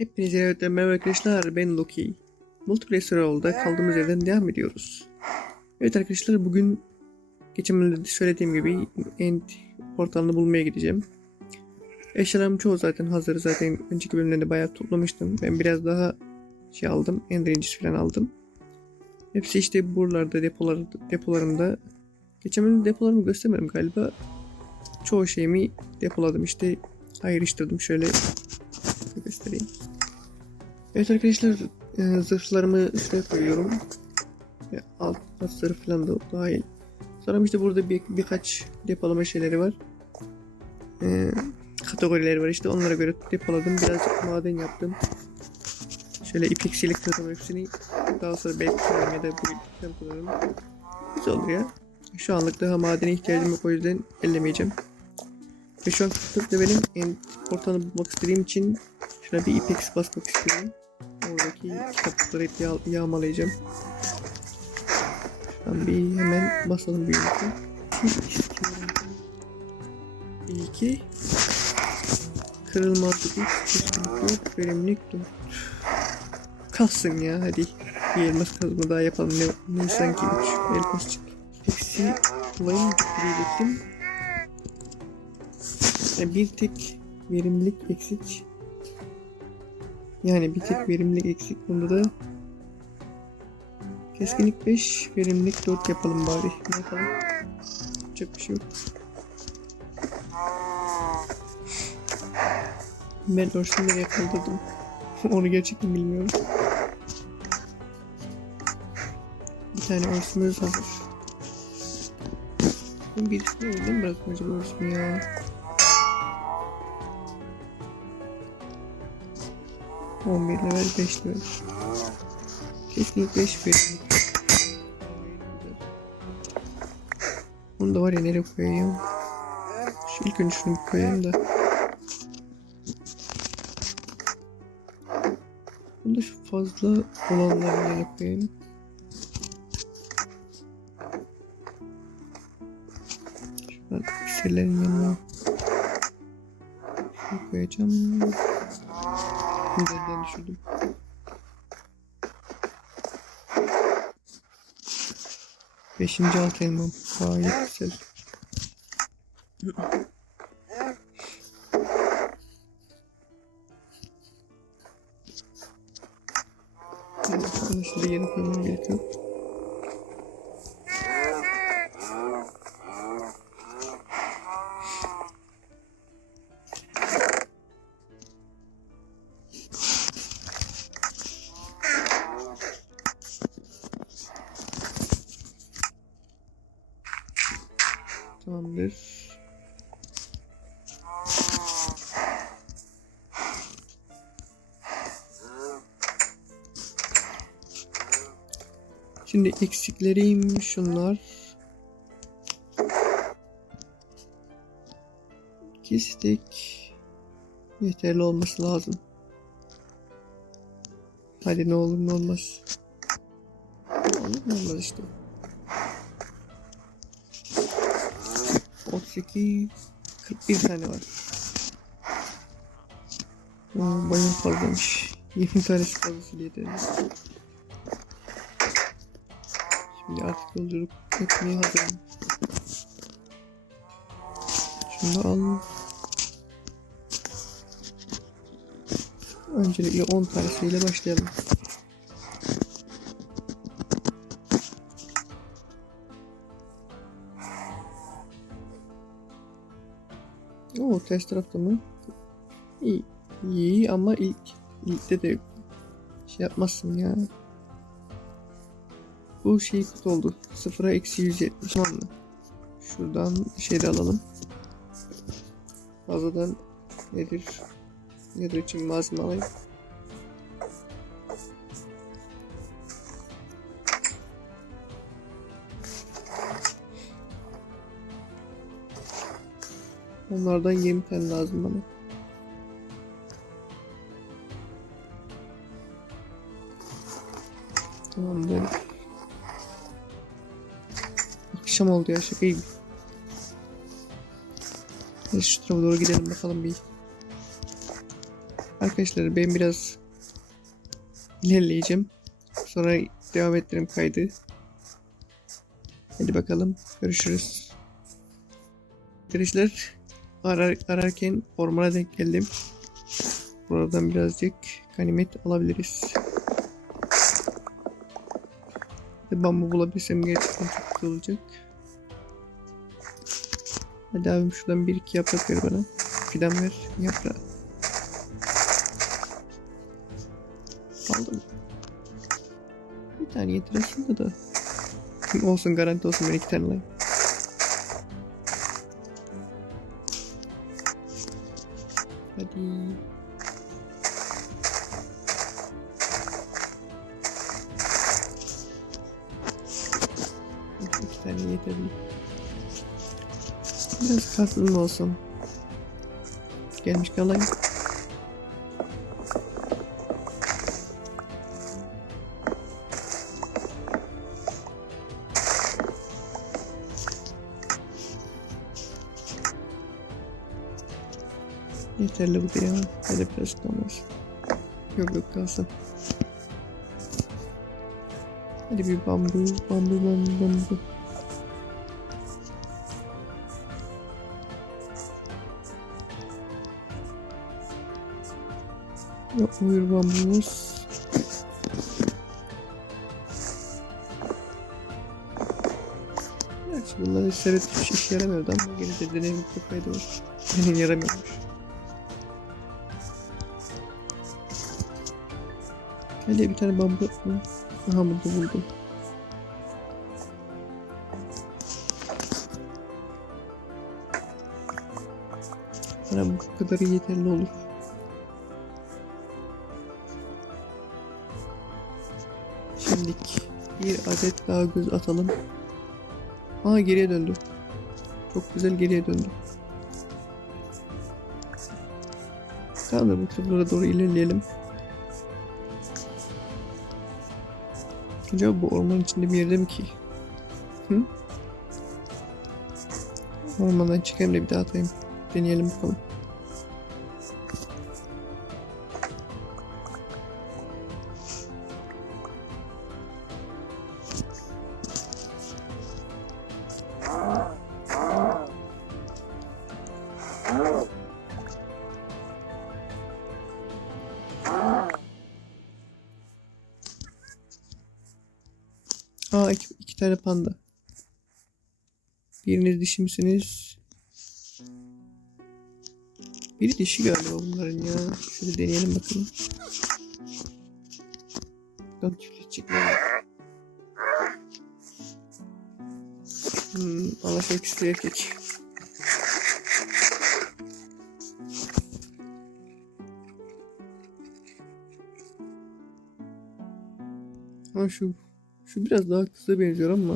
Hepinize evet merhaba arkadaşlar ben Loki. Multiplayer Survival'da kaldığımız yerden devam ediyoruz. Evet arkadaşlar bugün geçen bölümde de söylediğim gibi End portalını bulmaya gideceğim. Eşyalarım çoğu zaten hazır zaten önceki bölümlerde bayağı toplamıştım. Ben biraz daha şey aldım Ender incisi falan aldım. Hepsi işte buralarda depolar, depolarımda. Geçen bölümde depolarımı göstermedim galiba. Çoğu şeyimi depoladım işte ayrıştırdım şöyle. Evet arkadaşlar e, zırhlarımı şuraya koyuyorum. Ve alt, zırh falan da dahil. Sonra işte burada bir, birkaç depolama şeyleri var. E, kategorileri var işte onlara göre depoladım. Birazcık maden yaptım. Şöyle ipeksiyle kırdım hepsini. Daha sonra belki kullanırım ya da bu falan kullanırım. Güzel olur ya. Şu anlık daha madene ihtiyacım yok o yüzden ellemeyeceğim. Ve şu an 40 levelim en portalını bulmak istediğim için şuna bir ipex basmak istiyorum. Oradaki kitapları hep yağ yağmalayacağım. Şuradan bir hemen basalım bir yumurta. İyi ki kırılmaz dedik. Kesinlikle yok. Verimlilik 4. Kalsın ya hadi. Bir elmas kazma daha yapalım. Ne, ne sanki 3 elmas çıktı. Peki bulayım diyecektim. Yani bir tek verimlilik eksik. Yani bir tek verimlilik eksik. Bunda da keskinlik 5, verimlilik 4 yapalım bari. Ne yapalım? Yapacak bir şey yok. Ben nereye kaldırdım? Onu gerçekten bilmiyorum. Bir tane hazır. Ben bir ne öyle mi bıraktım acaba örsümü ya? 11 level 5 level. Kesinlikle 5 verimlilik. Bunu da var ya nereye koyayım? Şu ilk önce şunu koyayım da. Bunu da şu fazla olanları nereye koyayım? Şuradan piksellerin yanına. Koyacağım. Nereden düşürdüm? Beşinci alt elmam. Gayet güzel. Şurada yeni koymam gerekiyor. Şimdi eksiklerim şunlar. İki stek yeterli olması lazım. Hadi ne olur ne olmaz. Olur ne olmaz işte. 38 41 tane var. Oo, bayağı fazlamış. 20 tanesi fazlasıyla yeterli. Şimdi artık yolculuk etmeye hazırım. Şunu al. Öncelikle 10 tanesiyle başlayalım. Oo ters tarafta mı? İyi, iyi ama ilk ilkte de şey yapmazsın ya. Bu şey kötü oldu. Sıfıra eksi 170 tamam mı? Şuradan şey de alalım. Fazladan nedir? Nedir için malzeme alayım. Onlardan 20 tane lazım bana. Tamamdır. Akşam oldu ya şaka gibi. Neyse şu tarafa doğru gidelim bakalım bir. Arkadaşlar ben biraz ilerleyeceğim. Sonra devam ettirim kaydı. Hadi bakalım. Görüşürüz. Arkadaşlar arar, ararken ormana denk geldim. Buradan birazcık ganimet alabiliriz. Bambu bulabilsem gerçekten çok güzel olacak. Hadi abim şuradan bir iki yaprak ver bana. Fidan ver. Yaprağı. Aldım. Bir tane yeter aslında da. olsun garanti olsun ben iki tane alayım. Hadi. İki tane yeterli. Katlım olsun. Gelmiş kalayım. Yeterli bu ya. Hadi biraz kalmaz. Yok yok kalsın. Hadi bir bambu, bambu, bambu, bambu. Yok buyur bambumuz. Gerçi bunlar seyretmiş hiç işe yaramıyordu ama gene de çok fayda var. Benim yaramıyormuş. Hadi bir tane bambu mı? Aha burada buldum. Bana bu kadarı yeterli olur. Şimdilik bir adet daha göz atalım. Aa geriye döndü. Çok güzel geriye döndü. Tamam da bu tırlara doğru ilerleyelim. Acaba bu ormanın içinde bir yerde mi ki? Hı? Ormandan çıkayım da bir daha atayım. Deneyelim bakalım. Aa iki, iki tane panda. Biriniz dişi misiniz? Biri dişi galiba bunların ya. Şöyle deneyelim bakalım. Bakalım çiftleşecekler. Hmm, anlaşılan ikisi de erkek. Ama şu şu biraz daha kısa benziyor ama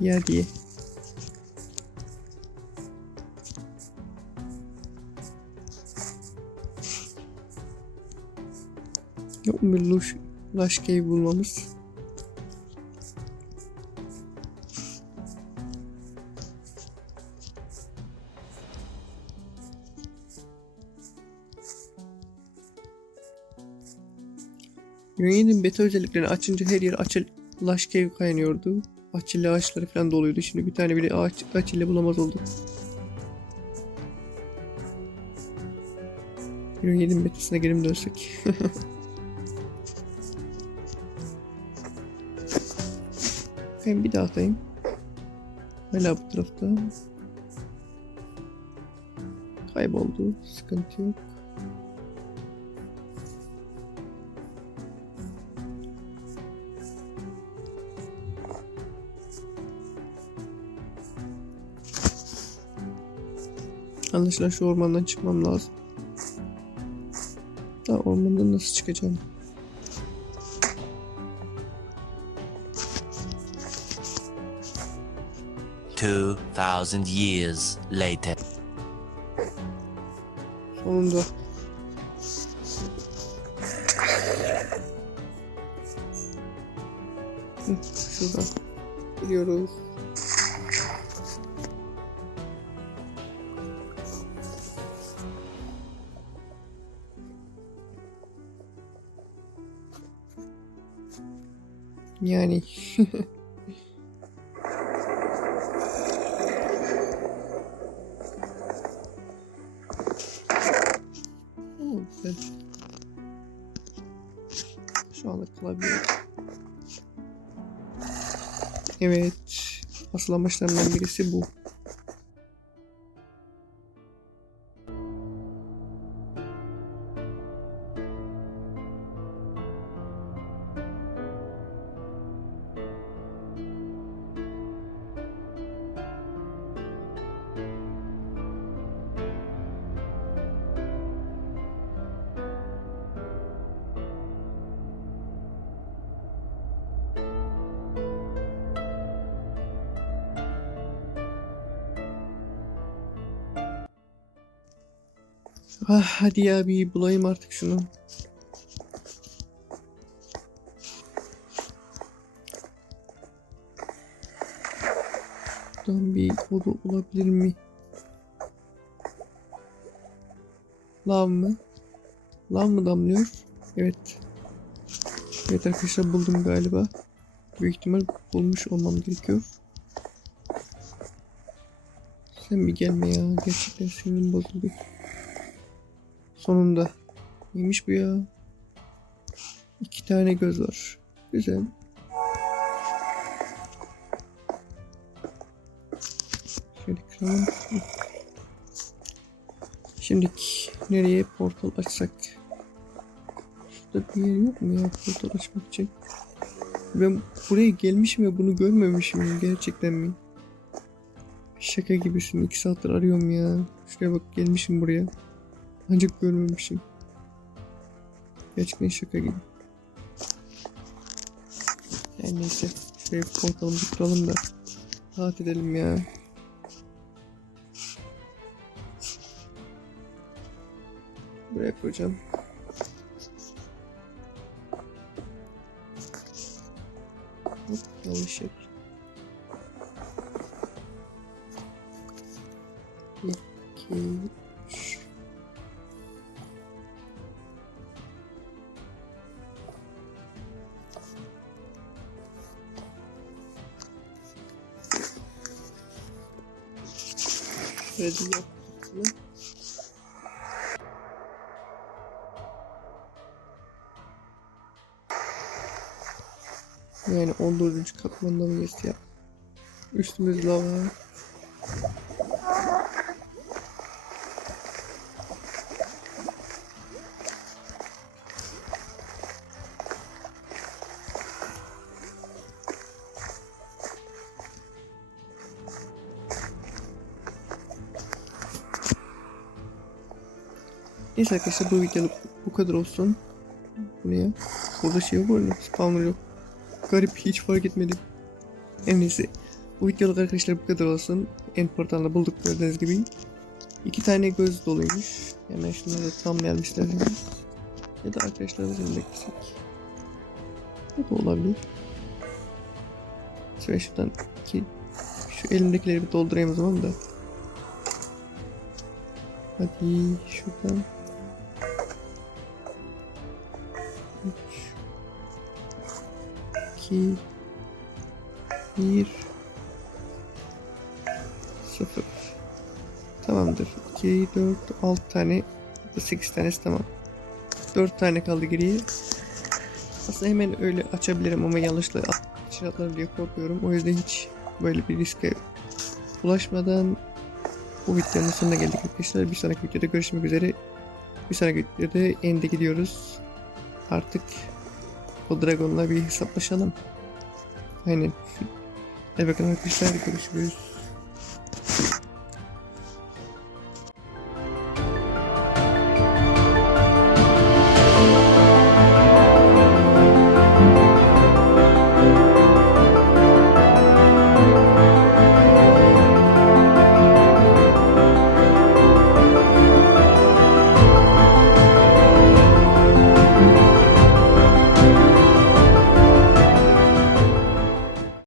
Yer diye. Yok mu luş, lush bulmamız? Yönetmenin beta özelliklerini açınca her yer açıl lush cave kaynıyordu. Açilli ağaçları falan doluydu. Şimdi bir tane bile ağaç açille bulamaz olduk. Yedim betasına geri dönsek? Ben bir daha atayım. Hala bu tarafta. Kayboldu. Sıkıntı yok. Anlaşılan şu ormandan çıkmam lazım. Daha ormandan nasıl çıkacağım? Two thousand years later. Sonunda. Şuradan. Gidiyoruz. Yani. Güzel. Şu anda kalabiliyor. Evet. Asıl amaçlarından birisi bu. Ah hadi ya bir bulayım artık şunu. Buradan bir kodu olabilir mi? Lav mı? Lav mı damlıyor? Evet. Evet arkadaşlar buldum galiba. Büyük ihtimal bulmuş olmam gerekiyor. Sen bir gelme ya. Gerçekten sinirim bozuldu. Sonunda. Neymiş bu ya? İki tane göz var. Güzel. Şöyle kıralım. Şimdi nereye portal açsak? Şurada bir yer yok mu ya portal açmak için? Ben buraya gelmişim ve bunu görmemişim gerçekten mi? Şaka gibisin. iki saattir arıyorum ya. Şuraya bak gelmişim buraya. Ancak görmemişim. Gerçekten şaka gibi. Yani neyse. Portalım bir kuralım da. Rahat edelim ya. Buraya koyacağım. Hop yanlış yer. Yaptık mı? Yani 14. katmanda mıyız ya? Üstümüz lava. Neyse arkadaşlar bu videoluk bu kadar olsun. Bu ne ya? Burada şey yok mu? Spawner yok. Garip hiç fark etmedim. En neyse. Bu videoluk arkadaşlar bu kadar olsun. En portalını bulduk gördüğünüz gibi. İki tane göz doluymuş. Hemen şunları da tamamlayalım isterseniz. Ya da arkadaşlarımızın da eksik. Bu da olabilir. Şöyle şuradan iki, şu elimdekileri bir doldurayım o zaman da. Hadi şuradan. 2 1 0 Tamamdır. 2 4 6 tane 8 tanesi tamam. 4 tane kaldı geriye. Aslında hemen öyle açabilirim ama yanlışla atlarım diye korkuyorum. O yüzden hiç böyle bir riske ulaşmadan bu videonun sonuna geldik arkadaşlar. Bir sonraki videoda görüşmek üzere. Bir sonraki videoda end'e gidiyoruz. Artık o Dragon'la bir hesaplaşalım. Aynen. Hadi bakalım arkadaşlar görüşürüz.